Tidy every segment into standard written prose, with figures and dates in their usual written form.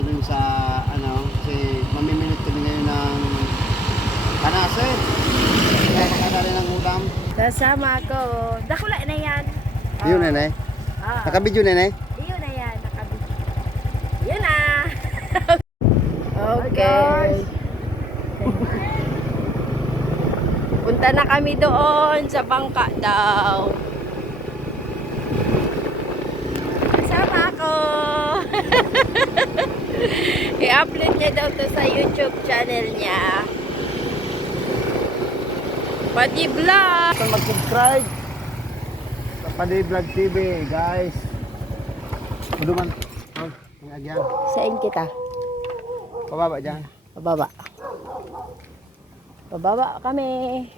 kami dun sa ano, kasi mamimilot kami ngayon ng kanasin. Kaya makadali ng ulam. Kasama ko. Dakula na yan. Yun, nanay. Ah. Nakabidyo, nanay. Yun na yan. Nakabit. Yun na. Okay. Punta na kami doon sa bangka daw. Kasama ako. I-upload niya daw to sa YouTube channel niya. Pati vlog. Mag-subscribe sa Padi Vlog TV, guys. Maduman. Oh, may agyan. Saan kita? Pababa dyan. Pababa. Pababa kami.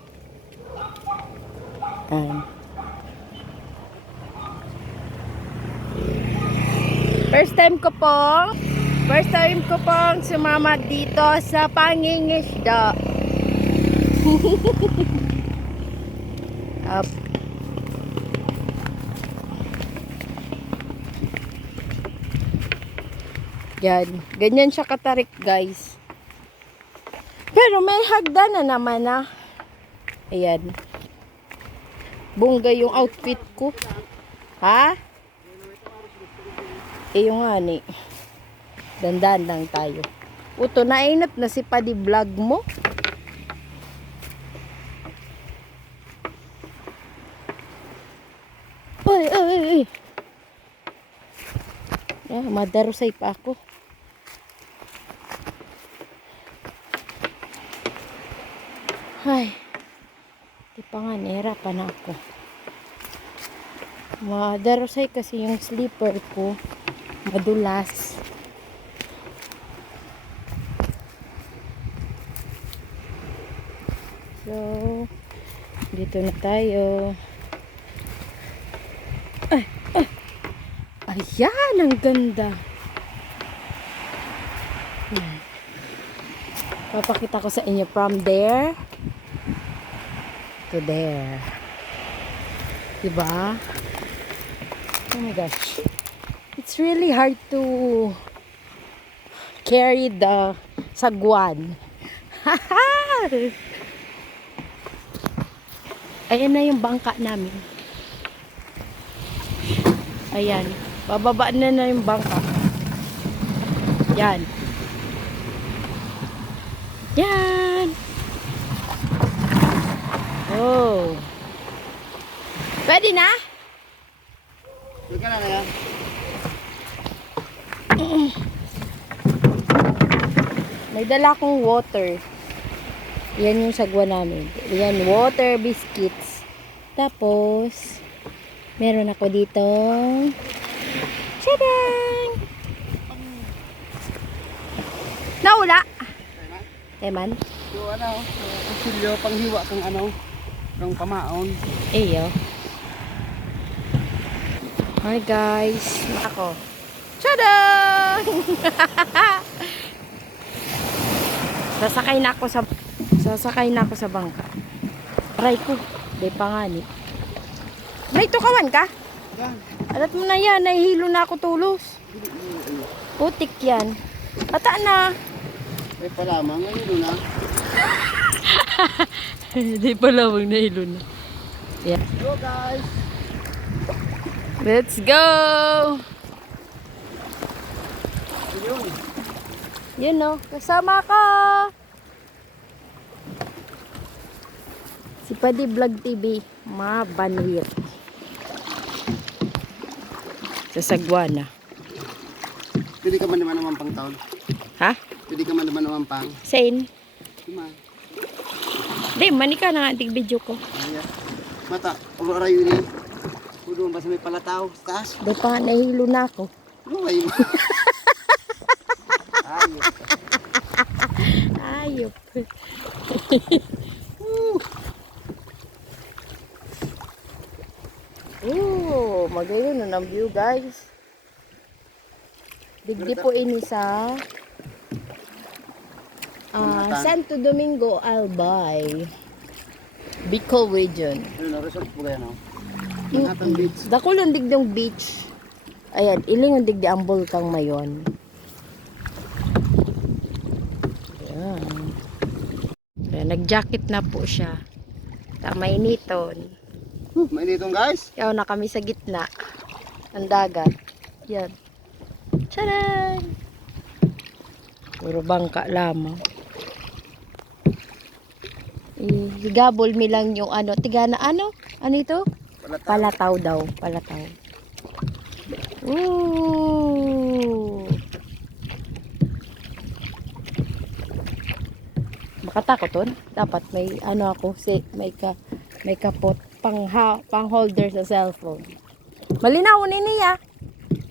Ayan. First time ko pong sumama dito sa pangingisda. Up. Yan. Ganyan siya katarik, guys. Pero may hagdan na naman, ah. Ayan. Bongga yung outfit ko. Ha? Yung nga ni. Dandan lang tayo. Uto, nainat na si Padi vlog mo. Ay, ay, ay. Ah, madarusay pa ako. Ay. Di pa nga, nahirapan ako. Madarusay kasi yung slipper ko. Madulas. So, dito na tayo. Ay, ay. Ayan, ang ganda. Papakita ko sa inyo from there to there. Diba? Oh my gosh. It's really hard to carry the sagwan. Ayan na yung bangka namin. Ayan. Bababa na yung bangka. Yan. Yan. Oh. Pwede na? Huwag ka na yan. May dala akong water. Yan yung sagwa namin. Yan, water biscuits. Tapos, meron ako dito. Tadang! Naula! Eman? Yung ano, kusilyo, panghiwa kang ano, kang pamaon. Eyo. Hi guys. Ako. Tadang! Sasakay na ako sa bangka. Try ko. Di pa nga ni. May tukawan ka? Yan. Alat mo na yan. Nahihilo na ako tulos. Putik yan. Ata na. Ay pa lamang, ngayon na. Di pa lamang nahilo na. Yeah. Go guys! Let's go! Ayun. Yun no. Kasama ka! Si Padi Vlog TV. Mabanwir. Sa Sagwana. Pwede ka man naman pang taon. Ha? Pwede ka man naman pang. Sane? Hima. Di, manika na nga video ko. Ayan. Mata, uro arayo ni. Udo ba sa may palataw sa taas? Di pa nga nahilo na ako. Ano ay? Ayos. Ayop. Magayon na ng view guys. Digdi po ini sa Santo Domingo, Albay, Bicol region. Ayun, resort po kaya no? Manhattan Beach. Dakulon digdong beach. Ayan, ilingon digdi ang bulkang mayon. Yan. Kaya nag-jacket na po siya. Mainiton. Mainitong guys. Yaw na kami sa gitna ng dagat. Yan. Tcharan! Puro bangka lamang. Igabol mi lang yung ano. Tiga na ano? Ano ito? Palataw daw. Palataw. Ooh! Makatakot on. Dapat may ano ako. May kapot. Pang holder sa cellphone. Malinaw ni niya.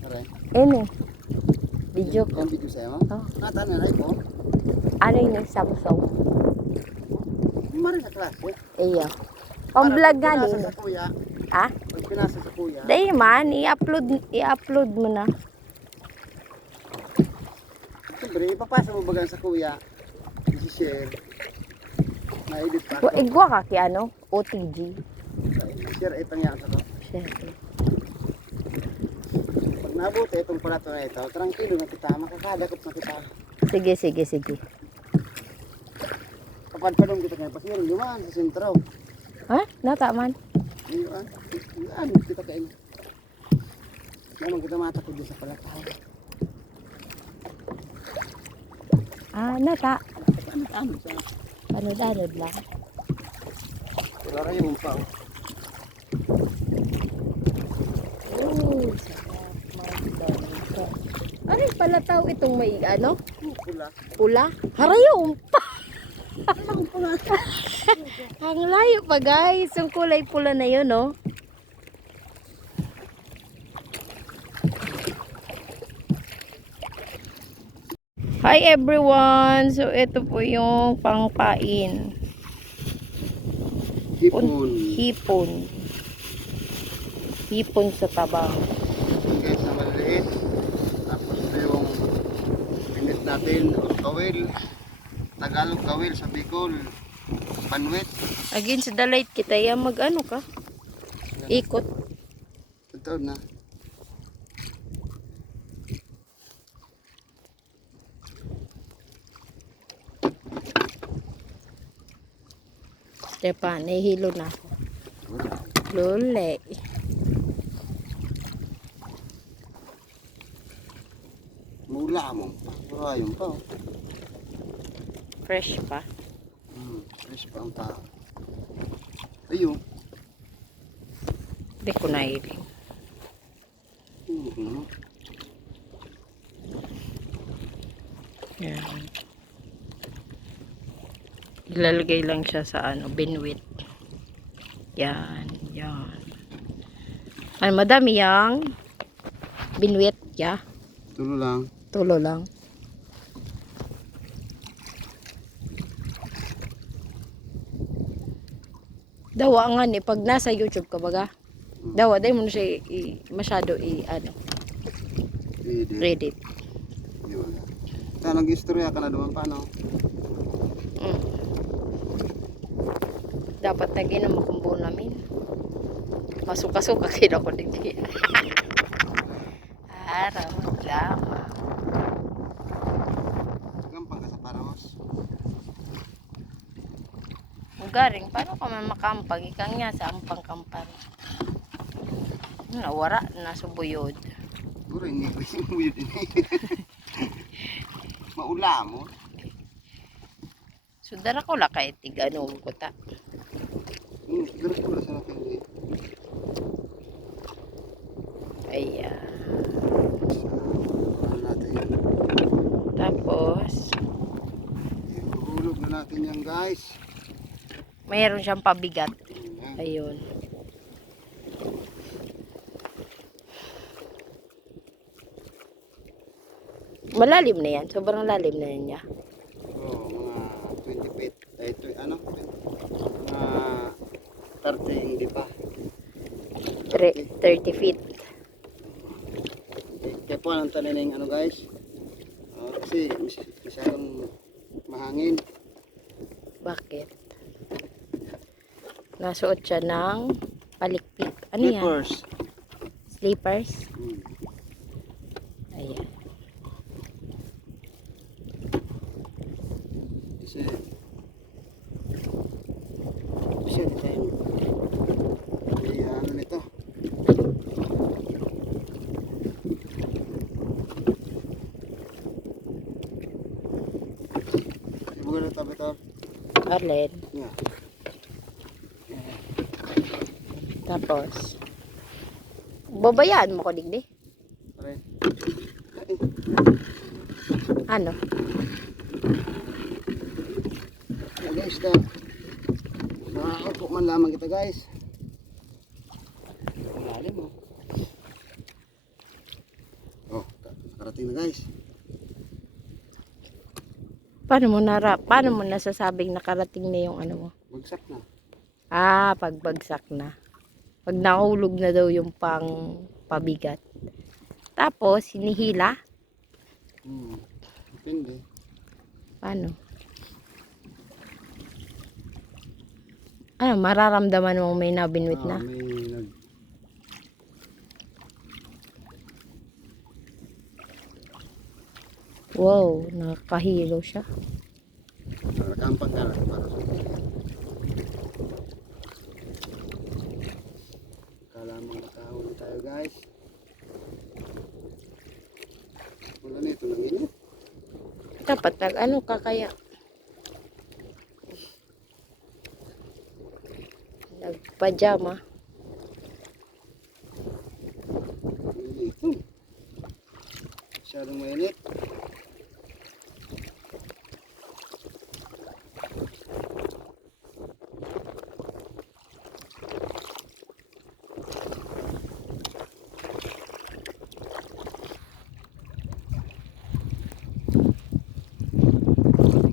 Aray. Ano? Video ko. Yung video sa'yo? Oh. Natan na rin po. Ano yung Samsung? Mari sa klase. Iya. Pang-vlog nga Pinasa din. sa kuya. Ha? Pag pinasa sa kuya. Dahil man, i-upload mo na. Siyempre, ipapasa mo bagang sa kuya. I-share. Na-edit pa. Igwa ka kay ano? OTG. Share itong yan sa to. Siyempre. Pag nabuti itong palato na ito, tranquilo na kita. Makakadakot na kita. Sige, sige, sige. Kapag padong kita kaya pasirin, lumaan sa sentro. Ha? Nata man? Lumaan. Lumaan kita kain. Naman kita matakot din sa palataw. Nata. Ano sa? Anod-anod lang. Wala kayo yung pao. Oh, sarap magdangka. Ano yung palataw itong may ano? Pula. Pula? Harayong pa! Ang layo pa guys. Yung kulay pula na yun, no? Hi everyone! So ito po yung pangpain. Hipon. Hipon. Hipon sa tabang. Guys na maliliit. Tapos ito yung pinit natin. O kawil. Tagalog kawil sa Bicol. Panwit. Again sa dalight kita yan mag ano ka? Ikot. Ito na. Stepa, nahihilo na ako. Lule. Mula mo. Pura yung pa. Fresh pa. Fresh pa ang tao. Ayun. Hindi ko nahiling. Yan. Ilalagay lang siya sa ano, binwit. Yan, yan. Ay, madami yang binwit, ya. Tulo lang. Tulo lang. Dawa nga ni, pag nasa YouTube ka baga, dawa, dahil mo na siya masyado ano, edit. Yun. Kaya nag-istorya ka na doon pa, no? Dapat na ginamukumbo namin. Masuka-suka kina ko din. Araw, lama. Gampang ka sa Paros. Garing, paano ka man makampag? Ikang niya sa ampang kampar. Nawara na subuyod. Siguro hindi ko yung buyod din. Maula mo. Sudara ko la kay tigano ko ta. Siguro ko na sa natin din. Ayan. Ano natin yan. Tapos, Ihulog na natin yan, guys. mayroon siyang pabigat. Ayan. Ayun. Malalim na yan. Sobrang lalim na yan niya. Oo, mga 20 feet. Ay, ano? Mga 30, hindi pa. 30 feet. Kaya po ang tanin na yung ano, guys. Kasi masyadong mahangin. Bakit? Nasuot siya ng palikpik. Ano yan? Slippers. Slippers? Ayan. bukan na tabi to. Alin. Yeah. Tapos, babayaan mo ko digdi. Pare. Ano? Yeah, guys, nakakaupo man lamang kita guys. Malalim oh. Oh, nakarating na guys. Paano mo nasasabing nakarating na yung ano mo? Bagsak na. Ah, pagbagsak na. Pag nahulog na daw yung pang pabigat. Tapos, hinihila. Depende. Paano? Ano, mararamdaman mong may nabinwit na? May Wow, nakakahilo siya. nagkampang ka na para sa kala mo nakahuli tayo guys. Wala nito lang init. Dapat ano ka kaya? Nagpajama. Init. Masyadong mainit.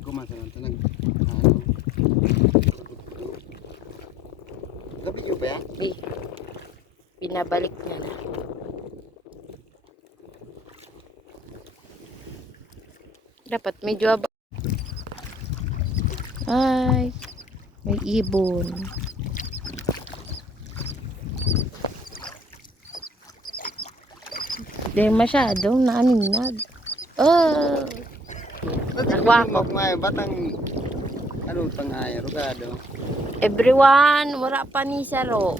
Kumasalan tanag. Gabi yung ba yan? Binabalik niya na. Dapat medyo ay, may ibon. Hindi masyadong naaninag. Oh! Nagwako. Batang ano pangaya rugado. Everyone, wala pa ni Saro.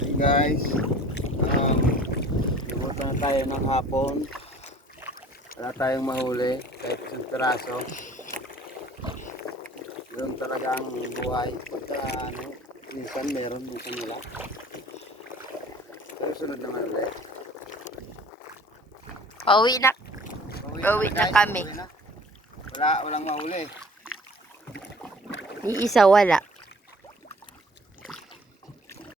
Hey guys, ibuto na tayo ng hapon. Wala tayong mahuli kahit isang piraso. Yun talaga ang buhay. Pagka minsan meron, minsan wala. Pero sunod naman ulit. Pauwi na. Pauwi na guys, kami. pauwi na. Walang mahuli. Ni isa wala.